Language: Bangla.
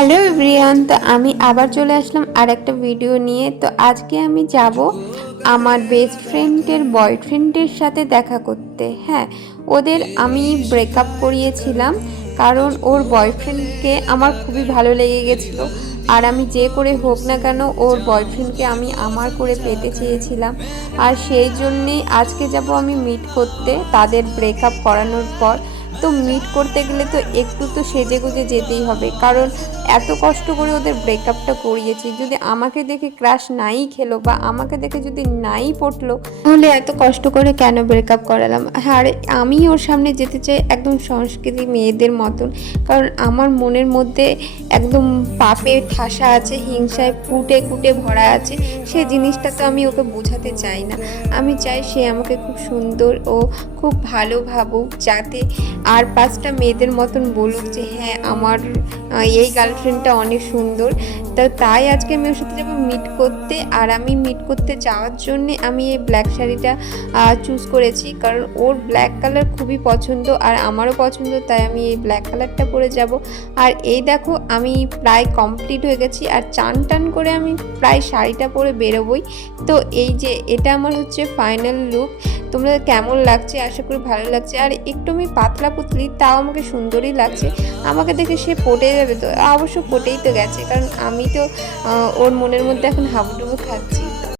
হ্যালো এভরিয়ান, তো আমি আবার চলে আসলাম আর একটা ভিডিও নিয়ে। তো আজকে আমি যাব আমার বেস্ট ফ্রেন্ডের বয়ফ্রেন্ডের সাথে দেখা করতে। হ্যাঁ ওদের আমি ব্রেকআপ করিয়েছিলাম কারণ ওর বয়ফ্রেন্ডকে আমার খুবই ভালো লেগে গেছিল। আর আমি যে করে হোক না কেন ওর বয়ফ্রেন্ডকে আমি আমার করে পেতে চেয়েছিলাম। আর সেই জন্যেই আজকে যাব আমি মিট করতে, তাদের ব্রেকআপ করানোর পর। তো মিট করতে গেলে তো একটু তো সেজে গুজে যেতেই হবে। কারণ এত কষ্ট করে ওদের ব্রেকআপটা করিয়েছি। যদি আমাকে দেখে ক্রাশ নাই খেলো বা আমাকে দেখে যদি নাই পড়ল, তাহলে এত কষ্ট করে কেন ব্রেকআপ করালাম? আর আমি ওর সামনে যেতে চাই একদম সংস্কৃতি মেয়েদের মতন। কারণ আমার মনের মধ্যে একদম পাপে ঠাসা আছে, হিংসায় ফুটে কুটে ভরা আছে। সে জিনিসটা তো আমি ওকে বোঝাতে চাই না। আমি চাই সে আমাকে খুব সুন্দর ও খুব ভালো ভাবুক যাতে আর পাঁচটা মেয়েদের মতন বলুক যে হ্যাঁ আমার এই গার্লফ্রেন্ডটা অনেক সুন্দর। তো তাই আজকে আমি ওর সাথে যাব মিট করতে। আর আমি মিট করতে যাওয়ার জন্যে আমি এই ব্ল্যাক শাড়িটা চুজ করেছি। কারণ ওর ব্ল্যাক কালার খুবই পছন্দ আর আমারও পছন্দ, তাই আমি এই ব্ল্যাক কালারটা পরে যাব। আর এই দেখো, আমি প্রায় কমপ্লিট হয়ে গেছি আর চান টান করে আমি প্রায় শাড়িটা পরে বেরোবই। তো এই যে, এটা আমার হচ্ছে ফাইনাল লুক তোমরা কেমন লাগছে? আশা করি ভালো লাগছে। আর একটু আমি পাতলা পুতলি, তাও আমাকে সুন্দরই লাগছে। আমাকে দেখে সে পটে যাবে তো? অবশ্য পটেই তো গেছে। কারণ আমি তো ওর মনের মধ্যে এখন হাবুডুবু খাচ্ছি